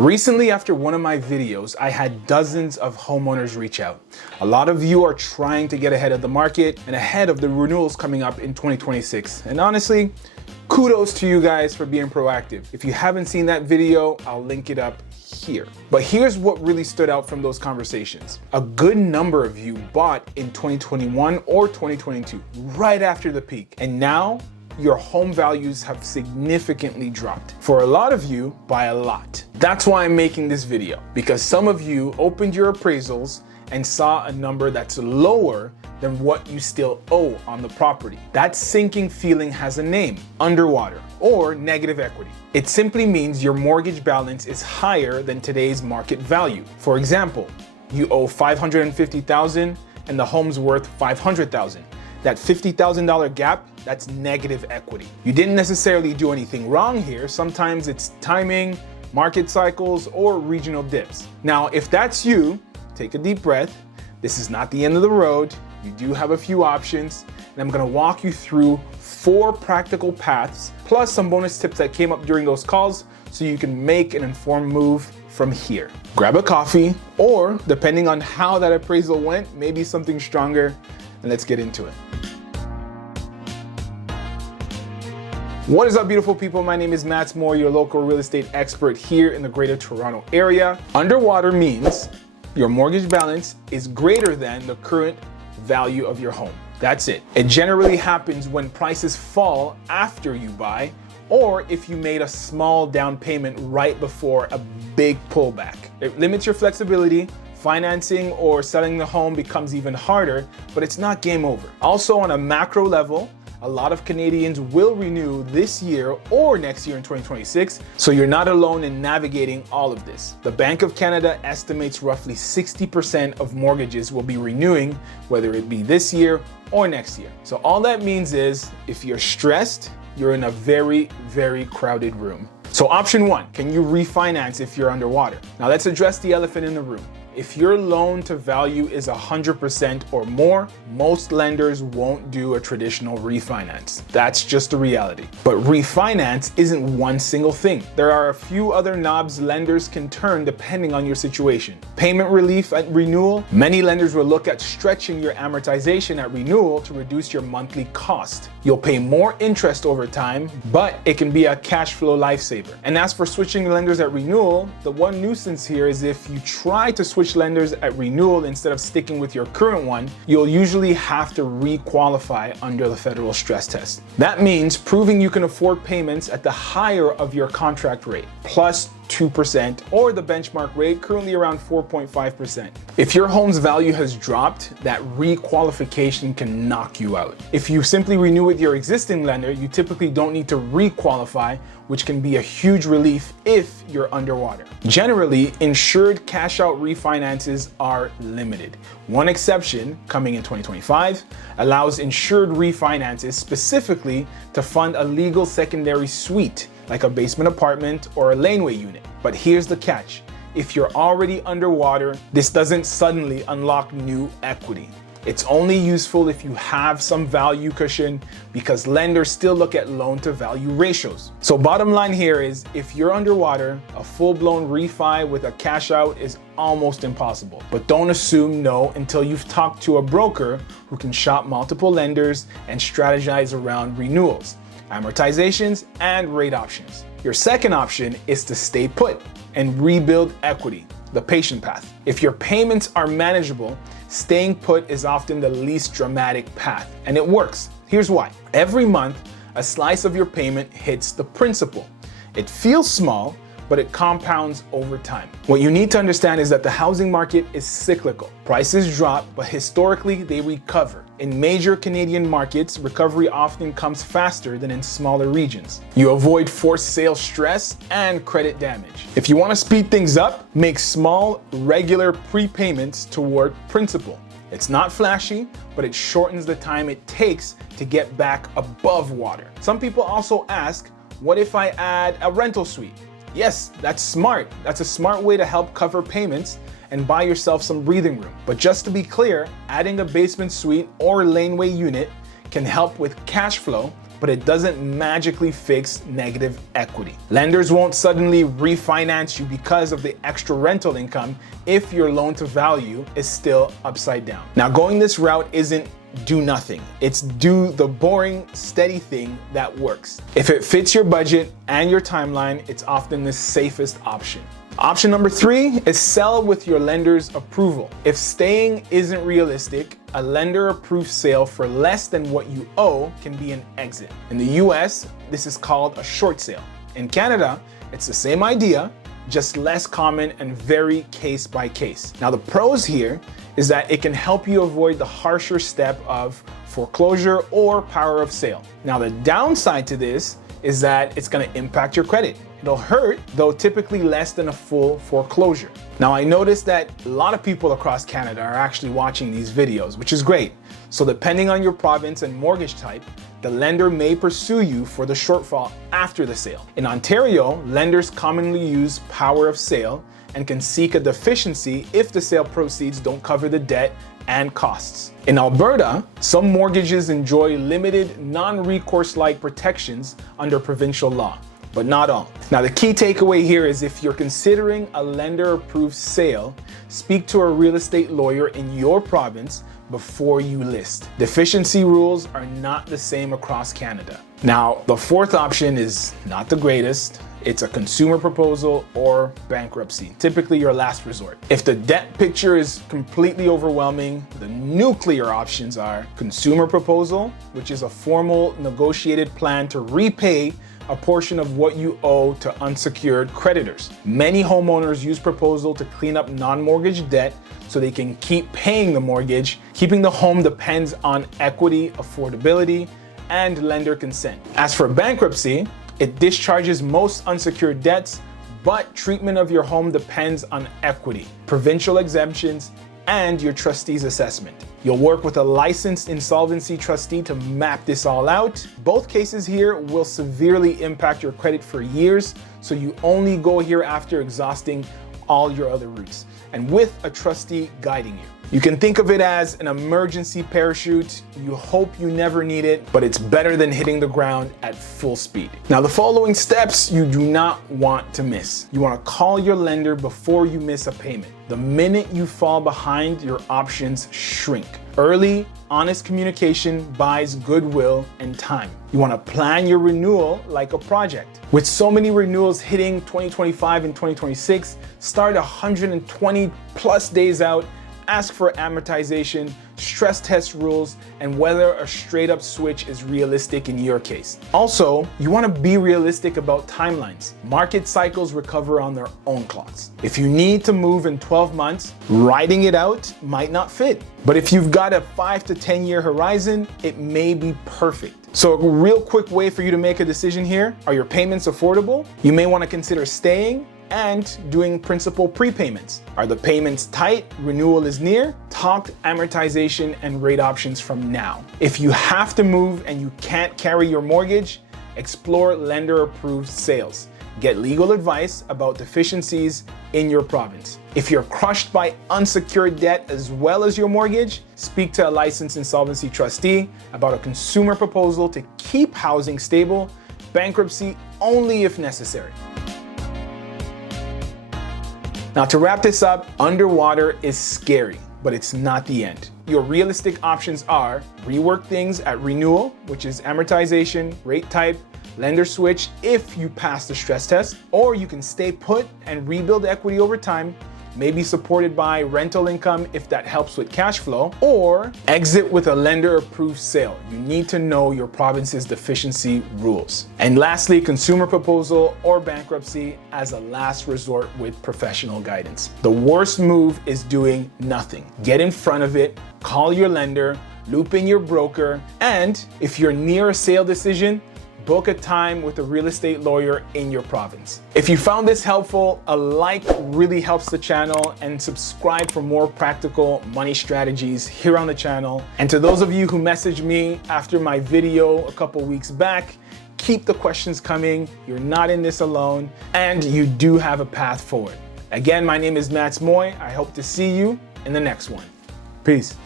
Recently, after one of my videos, I had dozens of homeowners reach out. A lot of you are trying to get ahead of the market and ahead of the renewals coming up in 2026. And honestly, kudos to you guys for being proactive. If you haven't seen that video, I'll link it up here. But here's what really stood out from those conversations. A good number of you bought in 2021 or 2022, right after the peak. And now, your home values have significantly dropped. For a lot of you, by a lot. That's why I'm making this video, because some of you opened your appraisals and saw a number that's lower than what you still owe on the property. That sinking feeling has a name: underwater or negative equity. It simply means your mortgage balance is higher than today's market value. For example, you owe $550,000 and the home's worth $500,000. That $50,000 gap, that's negative equity. You didn't necessarily do anything wrong here. Sometimes it's timing, market cycles, or regional dips. Now, if that's you, take a deep breath. This is not the end of the road. You do have a few options, and I'm gonna walk you through 4 practical paths, plus some bonus tips that came up during those calls so you can make an informed move from here. Grab a coffee, or depending on how that appraisal went, maybe something stronger, and let's get into it. What is up, beautiful people? My name is Matt Moore, your local real estate expert here in the Greater Toronto Area. Underwater means your mortgage balance is greater than the current value of your home. That's it. It generally happens when prices fall after you buy, or if you made a small down payment right before a big pullback. It limits your flexibility. Financing or selling the home becomes even harder, but it's not game over. Also, on a macro level, a lot of Canadians will renew this year or next year in 2026, so you're not alone in navigating all of this. The Bank of Canada estimates roughly 60% of mortgages will be renewing, whether it be this year or next year. So all that means is, if you're stressed, you're in a very, very crowded room. So option 1, can you refinance if you're underwater? Now let's address the elephant in the room. If your loan to value is 100% or more, most lenders won't do a traditional refinance. That's just the reality. But refinance isn't one single thing. There are a few other knobs lenders can turn depending on your situation. Payment relief at renewal. Many lenders will look at stretching your amortization at renewal to reduce your monthly cost. You'll pay more interest over time, but it can be a cash flow lifesaver. And as for switching lenders at renewal, the one nuisance here is if you try to switch lenders at renewal instead of sticking with your current one, you'll usually have to re-qualify under the federal stress test. That means proving you can afford payments at the higher of your contract rate, plus 2%, or the benchmark rate, currently around 4.5%. If your home's value has dropped, that re-qualification can knock you out. If you simply renew with your existing lender, you typically don't need to re-qualify, which can be a huge relief if you're underwater. Generally, insured cash-out refinances are limited. One exception, coming in 2025, allows insured refinances specifically to fund a legal secondary suite, like a basement apartment or a laneway unit. But here's the catch. If you're already underwater, this doesn't suddenly unlock new equity. It's only useful if you have some value cushion, because lenders still look at loan to value ratios. So bottom line here is, if you're underwater, a full-blown refi with a cash out is almost impossible. But don't assume no until you've talked to a broker who can shop multiple lenders and strategize around renewals, amortizations, and rate options. Your second option is to stay put and rebuild equity, the patient path. If your payments are manageable, staying put is often the least dramatic path, and it works. Here's why. Every month, a slice of your payment hits the principal. It feels small, but it compounds over time. What you need to understand is that the housing market is cyclical. Prices drop, but historically they recover. In major Canadian markets, recovery often comes faster than in smaller regions. You avoid forced sale stress and credit damage. If you want to speed things up, make small, regular prepayments toward principal. It's not flashy, but it shortens the time it takes to get back above water. Some people also ask, what if I add a rental suite? Yes, that's smart. That's a smart way to help cover payments and buy yourself some breathing room. But just to be clear, adding a basement suite or laneway unit can help with cash flow, but it doesn't magically fix negative equity. Lenders won't suddenly refinance you because of the extra rental income if your loan to value is still upside down. Now, going this route isn't do nothing. It's do the boring, steady thing that works. If it fits your budget and your timeline, it's often the safest option. Option number 3 is sell with your lender's approval. If staying isn't realistic, a lender-approved sale for less than what you owe can be an exit. In the US, this is called a short sale. In Canada, it's the same idea, just less common and very case by case. Now, the pros here is that it can help you avoid the harsher step of foreclosure or power of sale. Now, the downside to this is that it's going to impact your credit. It'll hurt, though typically less than a full foreclosure. Now, I noticed that a lot of people across Canada are actually watching these videos, which is great. So depending on your province and mortgage type, the lender may pursue you for the shortfall after the sale. In Ontario, lenders commonly use power of sale and can seek a deficiency if the sale proceeds don't cover the debt and costs. In Alberta, some mortgages enjoy limited non-recourse-like protections under provincial law, but not all. Now, the key takeaway here is if you're considering a lender-approved sale, speak to a real estate lawyer in your province before you list. Deficiency rules are not the same across Canada. Now, the fourth option is not the greatest. It's a consumer proposal or bankruptcy, typically your last resort. If the debt picture is completely overwhelming, the nuclear options are consumer proposal, which is a formal negotiated plan to repay a portion of what you owe to unsecured creditors. Many homeowners use proposal to clean up non-mortgage debt so they can keep paying the mortgage. Keeping the home depends on equity, affordability, and lender consent. As for bankruptcy, it discharges most unsecured debts, but treatment of your home depends on equity, provincial exemptions, and your trustee's assessment. You'll work with a licensed insolvency trustee to map this all out. Both cases here will severely impact your credit for years, so you only go here after exhausting all your other routes, and with a trustee guiding you. You can think of it as an emergency parachute. You hope you never need it, but it's better than hitting the ground at full speed. Now, the following steps you do not want to miss. You want to call your lender before you miss a payment. The minute you fall behind, your options shrink. Early, honest communication buys goodwill and time. You want to plan your renewal like a project. With so many renewals hitting 2025 and 2026, start 120 plus days out. Ask for amortization, stress test rules, and whether a straight up switch is realistic in your case. Also, you want to be realistic about timelines. Market cycles recover on their own clocks. If you need to move in 12 months, riding it out might not fit. But if you've got a 5 to 10 year horizon, it may be perfect. So a real quick way for you to make a decision here: are your payments affordable? You may want to consider staying and doing principal prepayments. Are the payments tight? Renewal is near? Talk amortization and rate options from now. If you have to move and you can't carry your mortgage, explore lender-approved sales. Get legal advice about deficiencies in your province. If you're crushed by unsecured debt as well as your mortgage, speak to a licensed insolvency trustee about a consumer proposal to keep housing stable, bankruptcy only if necessary. Now, to wrap this up, underwater is scary, but it's not the end. Your realistic options are rework things at renewal, which is amortization, rate type, lender switch if you pass the stress test, or you can stay put and rebuild equity over time, maybe supported by rental income if that helps with cash flow, or exit with a lender-approved sale. You need to know your province's deficiency rules. And lastly, consumer proposal or bankruptcy as a last resort with professional guidance. The worst move is doing nothing. Get in front of it, call your lender, loop in your broker, and if you're near a sale decision, book a time with a real estate lawyer in your province. If you found this helpful, a like really helps the channel, and subscribe for more practical money strategies here on the channel. And to those of you who messaged me after my video a couple weeks back, keep the questions coming. You're not in this alone, and you do have a path forward. Again, my name is Mats Moy. I hope to see you in the next one. Peace.